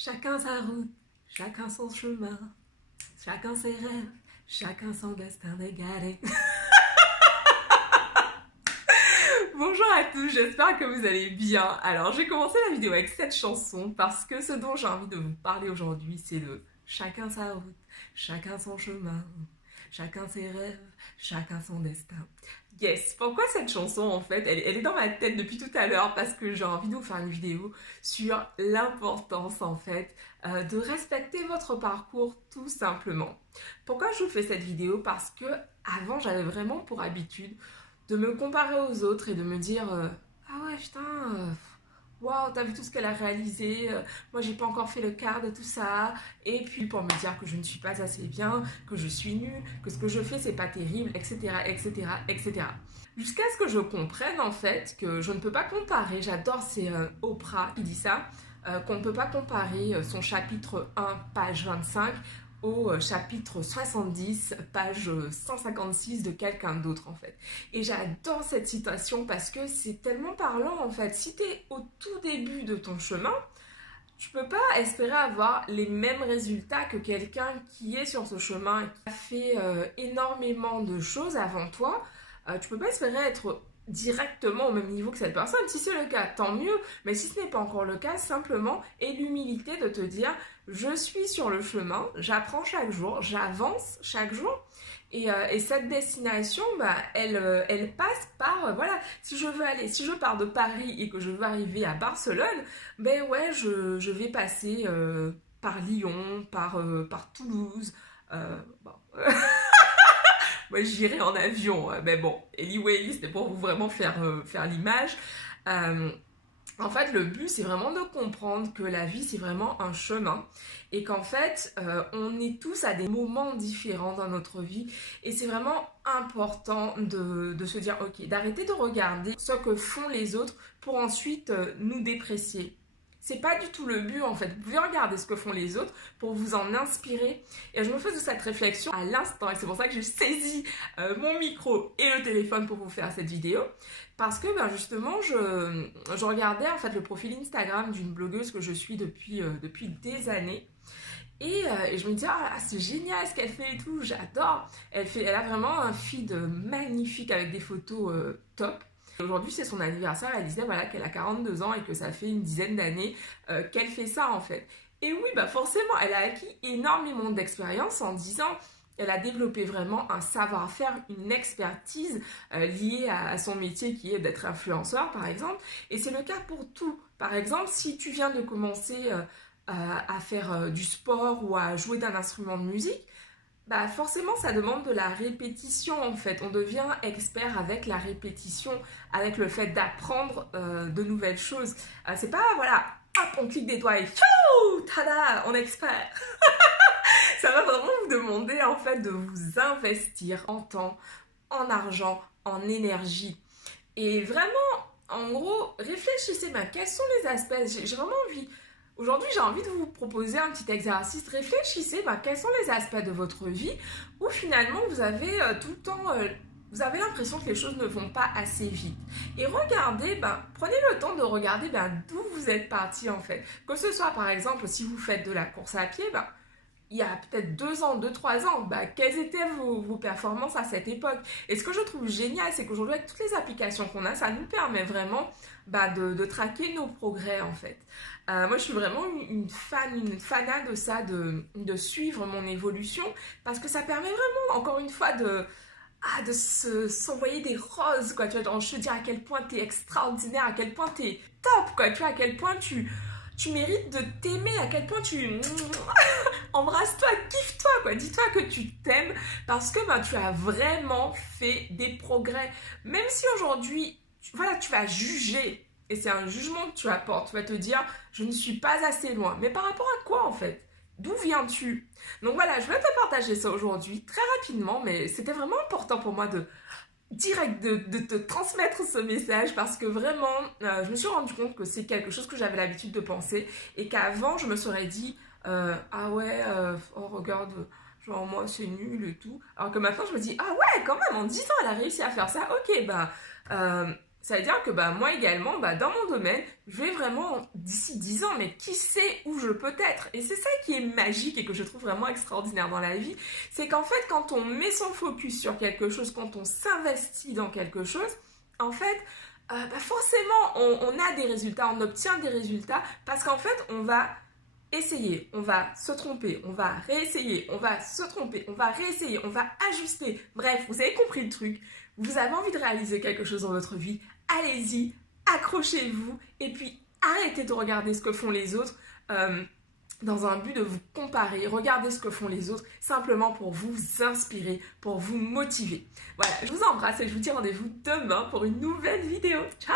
Chacun sa route, chacun son chemin, chacun ses rêves, chacun son destin d'égalé. Bonjour à tous, j'espère que vous allez bien. Alors j'ai commencé la vidéo avec cette chanson parce que ce dont j'ai envie de vous parler aujourd'hui, c'est de chacun sa route, chacun son chemin, chacun ses rêves, chacun son destin. Yes, pourquoi cette chanson en fait, elle est dans ma tête depuis tout à l'heure parce que j'ai envie de vous faire une vidéo sur l'importance en fait de respecter votre parcours tout simplement. Pourquoi je vous fais cette vidéo? Parce que avant j'avais vraiment pour habitude de me comparer aux autres et de me dire ah ouais putain waouh, t'as vu tout ce qu'elle a réalisé, moi j'ai pas encore fait le quart de tout ça, et puis pour me dire que je ne suis pas assez bien, que je suis nulle, que ce que je fais c'est pas terrible, etc., etc., etc. Jusqu'à ce que je comprenne en fait que je ne peux pas comparer, j'adore, c'est Oprah qui dit ça, qu'on ne peut pas comparer son chapitre 1, page 25, au chapitre 70, page 156 de quelqu'un d'autre en fait. Et j'adore cette citation parce que c'est tellement parlant en fait. Si tu es au tout début de ton chemin, tu peux pas espérer avoir les mêmes résultats que quelqu'un qui est sur ce chemin, qui a fait énormément de choses avant toi. Tu peux pas espérer être directement au même niveau que cette personne. Si c'est le cas, tant mieux. Mais si ce n'est pas encore le cas, simplement aie l'humilité de te dire je suis sur le chemin, j'apprends chaque jour, j'avance chaque jour. Et cette destination, bah, elle passe par, voilà, si je pars de Paris et que je veux arriver à Barcelone, ben ouais, je vais passer par Lyon, par Toulouse, bon. Moi j'irai en avion, mais bon, anyway, c'était pour vous vraiment faire l'image. Euh, En fait, le but, c'est vraiment de comprendre que la vie, c'est vraiment un chemin et qu'en fait, on est tous à des moments différents dans notre vie et c'est vraiment important de se dire, ok, d'arrêter de regarder ce que font les autres pour ensuite nous déprécier. C'est pas du tout le but en fait. Vous pouvez regarder ce que font les autres pour vous en inspirer. Et je me faisais cette réflexion à l'instant et c'est pour ça que j'ai saisi mon micro et le téléphone pour vous faire cette vidéo. Parce que ben justement, je regardais en fait le profil Instagram d'une blogueuse que je suis depuis des années. Et je me disais, ah, c'est génial ce qu'elle fait et tout, j'adore. Elle a vraiment un feed magnifique avec des photos top. Aujourd'hui, c'est son anniversaire, elle disait voilà, qu'elle a 42 ans et que ça fait une dizaine d'années qu'elle fait ça en fait. Et oui, bah forcément, elle a acquis énormément d'expérience en 10 ans. Elle a développé vraiment un savoir-faire, une expertise liée à son métier qui est d'être influenceur par exemple. Et c'est le cas pour tout. Par exemple, si tu viens de commencer à faire du sport ou à jouer d'un instrument de musique, bah forcément ça demande de la répétition en fait. On devient expert avec la répétition, avec le fait d'apprendre de nouvelles choses. C'est pas voilà, hop on clique des doigts et tchou, tada, on est expert. Ça va vraiment vous demander en fait de vous investir en temps, en argent, en énergie. Et vraiment, en gros, réfléchissez, ben, quels sont les aspects, j'ai vraiment envie, aujourd'hui j'ai envie de vous proposer un petit exercice, réfléchissez, ben, quels sont les aspects de votre vie où finalement vous avez tout le temps, vous avez l'impression que les choses ne vont pas assez vite. Et regardez, ben, prenez le temps de regarder ben, d'où vous êtes parti en fait. Que ce soit par exemple si vous faites de la course à pied, ben, il y a peut-être 2 ans, 2, 3 ans, bah, quelles étaient vos performances à cette époque? Et ce que je trouve génial, c'est qu'aujourd'hui, avec toutes les applications qu'on a, ça nous permet vraiment bah, de traquer nos progrès, en fait. Moi, je suis vraiment une fanat de ça, de suivre mon évolution, parce que ça permet vraiment, encore une fois, de s'envoyer des roses, quoi. Tu vois, genre, je te dis à quel point t'es extraordinaire, à quel point t'es top, quoi. Tu vois, à quel point tu mérites de t'aimer, à quel point tu embrasse-toi, kiffe-toi, quoi. Dis-toi que tu t'aimes parce que ben, tu as vraiment fait des progrès. Même si aujourd'hui, voilà, tu vas juger, et c'est un jugement que tu apportes, tu vas te dire, je ne suis pas assez loin. Mais par rapport à quoi, en fait? D'où viens-tu? Donc voilà, je vais te partager ça aujourd'hui, très rapidement, mais c'était vraiment important pour moi de te transmettre ce message parce que vraiment, je me suis rendu compte que c'est quelque chose que j'avais l'habitude de penser et qu'avant, je me serais dit ah ouais, oh regarde, genre moi c'est nul et tout. Alors que maintenant, je me dis ah ouais, quand même, en 10 ans, elle a réussi à faire ça. Ok, bah, Ça veut dire que moi également, dans mon domaine, je vais vraiment, d'ici 10 ans, mais qui sait où je peux être. Et c'est ça qui est magique et que je trouve vraiment extraordinaire dans la vie, c'est qu'en fait, quand on met son focus sur quelque chose, quand on s'investit dans quelque chose, en fait, forcément, on a des résultats, on obtient des résultats, parce qu'en fait, on va essayer, on va se tromper, on va réessayer, on va se tromper, on va réessayer, on va ajuster. Bref, vous avez compris le truc. Vous avez envie de réaliser quelque chose dans votre vie, allez-y, accrochez-vous et puis arrêtez de regarder ce que font les autres dans un but de vous comparer. Regardez ce que font les autres simplement pour vous inspirer, pour vous motiver. Voilà, je vous embrasse et je vous dis rendez-vous demain pour une nouvelle vidéo. Ciao!